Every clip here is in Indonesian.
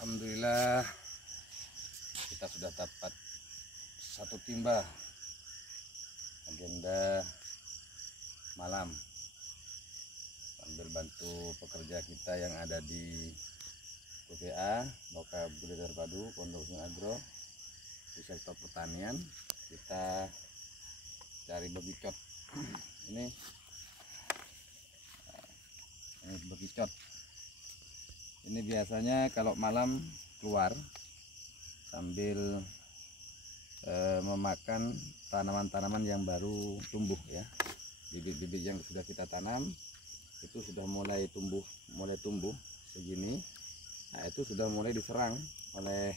Alhamdulillah kita sudah dapat satu timba agenda malam sambil bantu pekerja kita yang ada di PPA Loka Budidaya Terpadu Pondok Pesantren Agro di sektor pertanian. Kita cari bekicot. Ini bekicot. Ini biasanya kalau malam keluar sambil memakan tanaman-tanaman yang baru tumbuh ya. Bibit-bibit yang sudah kita tanam itu sudah mulai tumbuh segini. Nah, itu sudah mulai diserang oleh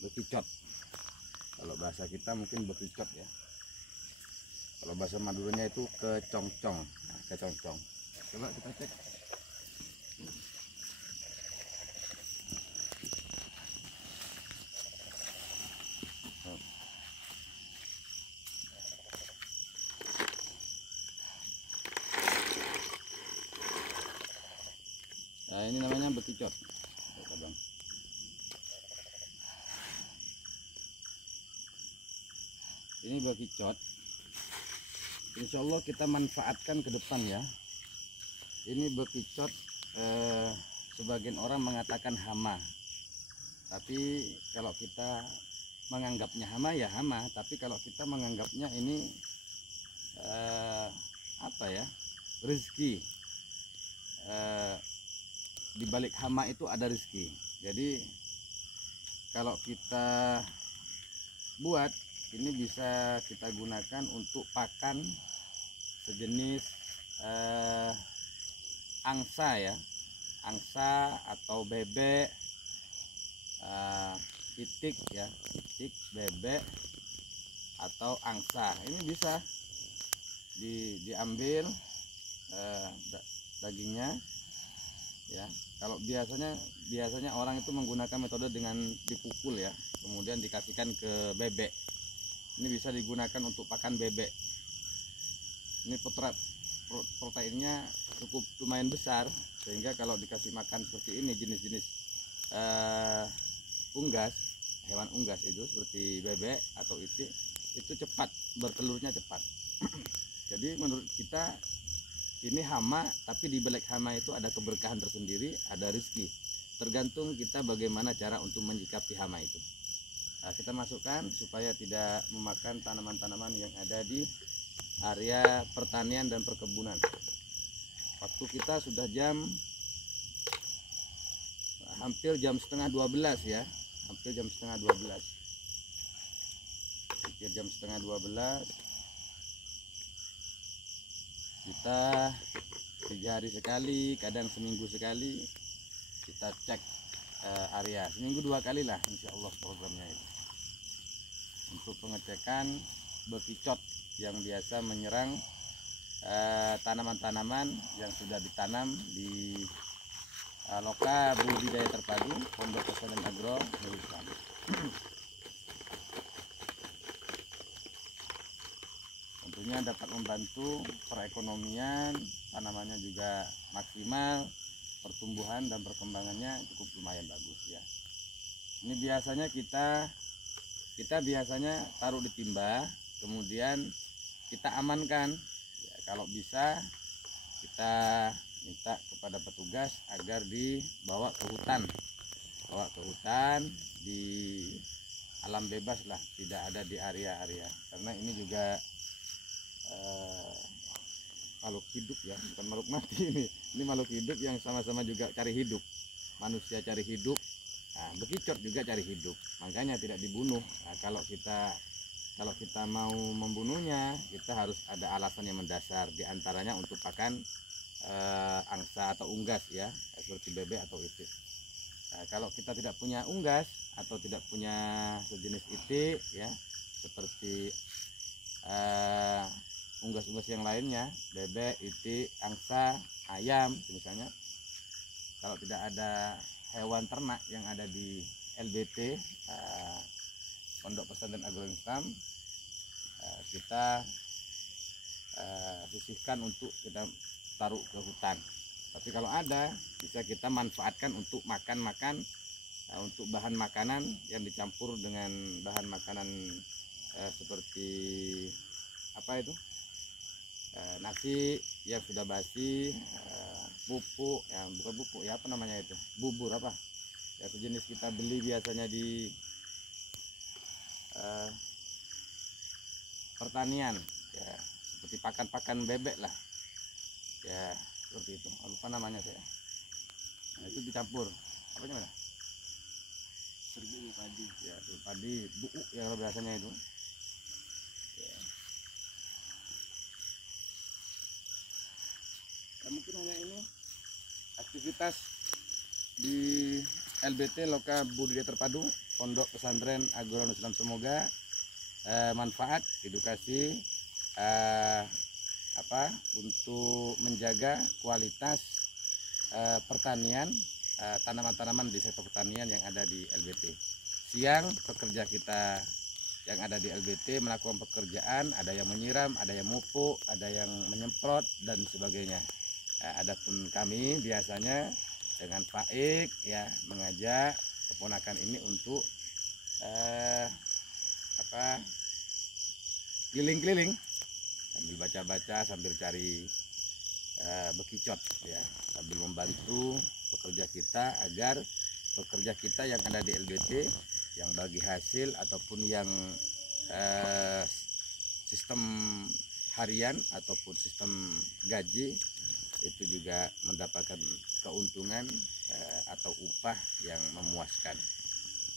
bekicot. Kalau bahasa kita mungkin bekicot ya. Kalau bahasa Maduranya itu kecongcong. Nah, kecongcong. Coba kita cek. Nah, ini namanya bekicot. Ini bekicot. Insya Allah kita manfaatkan ke depan ya. Ini bekicot, sebagian orang mengatakan hama. Tapi kalau kita menganggapnya hama ya hama. Tapi kalau kita menganggapnya ini apa ya? Rezeki. Di balik hama itu ada rezeki. Jadi kalau kita buat ini bisa kita gunakan untuk pakan sejenis angsa ya, angsa atau bebek, itik ya, itik, bebek atau angsa. Ini bisa diambil dagingnya. Ya, kalau biasanya orang itu menggunakan metode dengan dipukul ya, kemudian dikasihkan ke bebek. Ini bisa digunakan untuk pakan bebek. Ini proteinnya cukup lumayan besar, sehingga kalau dikasih makan seperti ini jenis-jenis unggas, hewan unggas itu seperti bebek atau itik, itu cepat bertelurnya cepat. Jadi menurut kita ini hama, tapi di balik hama itu ada keberkahan tersendiri, ada rezeki. Tergantung kita bagaimana cara untuk menyikapi hama itu. Nah, kita masukkan supaya tidak memakan tanaman-tanaman yang ada di area pertanian dan perkebunan. Waktu kita sudah hampir jam setengah 12 ya, hampir jam setengah 12. Hampir jam setengah 12. Kita 3 hari sekali, kadang seminggu sekali kita cek area. Seminggu 2 kali lah insya Allah programnya itu, untuk pengecekan bekicot yang biasa menyerang tanaman-tanaman yang sudah ditanam di Loka Budidaya Terpadu Pondok Pesantren Agro Milusan. Tentunya dapat membantu perekonomian, tanamannya juga maksimal, pertumbuhan dan perkembangannya cukup lumayan bagus ya. Ini biasanya kita biasanya taruh di timba, kemudian kita amankan ya, kalau bisa kita minta kepada petugas agar dibawa ke hutan, di alam bebas lah, tidak ada di area-area, karena ini juga makhluk hidup ya, bukan makhluk mati. Ini makhluk hidup yang sama-sama juga cari hidup. Manusia cari hidup, nah, bekicot juga cari hidup, makanya tidak dibunuh. Nah, kalau kita mau membunuhnya, kita harus ada alasan yang mendasar, diantaranya untuk pakan angsa atau unggas ya, seperti bebek atau itik. Nah, kalau kita tidak punya unggas atau tidak punya sejenis itik ya, seperti unggas-unggas yang lainnya, bebek, itik, angsa, ayam misalnya. Kalau tidak ada hewan ternak yang ada di LBT Pondok Pesantren Agro Milusan, kita sisihkan untuk kita taruh ke hutan. Tapi kalau ada, bisa kita manfaatkan untuk makan-makan, untuk bahan makanan yang dicampur dengan bahan makanan seperti apa itu, nasi yang sudah basi, pupuk, yang bukan pupuk ya, apa namanya itu, bubur apa ya, sejenis kita beli biasanya di pertanian ya, seperti pakan-pakan bebek lah ya, seperti itu. Lupa namanya saya. Nah, itu dicampur apa namanya, serbu padi ya, padi buuk ya biasanya itu ya. Dan mungkin hanya ini aktivitas di LBT Loka Budidaya Terpadu Pondok Pesantren Agronom Islam. Semoga manfaat, edukasi untuk menjaga kualitas pertanian, tanaman-tanaman di sektor pertanian yang ada di LBT. Siang pekerja kita yang ada di LBT melakukan pekerjaan, ada yang menyiram, ada yang mupuk, ada yang menyemprot dan sebagainya. Adapun kami biasanya dengan Faik ya, mengajak keponakan ini untuk keliling-keliling sambil baca-baca, sambil cari bekicot ya, sambil membantu pekerja kita agar pekerja kita yang ada di LBT yang bagi hasil ataupun yang sistem harian ataupun sistem gaji itu juga mendapatkan keuntungan atau upah yang memuaskan,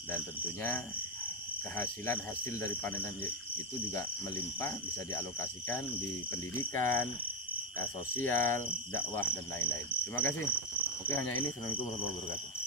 dan tentunya kehasilan hasil dari panenan itu juga melimpah, bisa dialokasikan di pendidikan, sosial, dakwah dan lain-lain. Terima kasih. Oke, hanya ini. Assalamualaikum warahmatullahi wabarakatuh.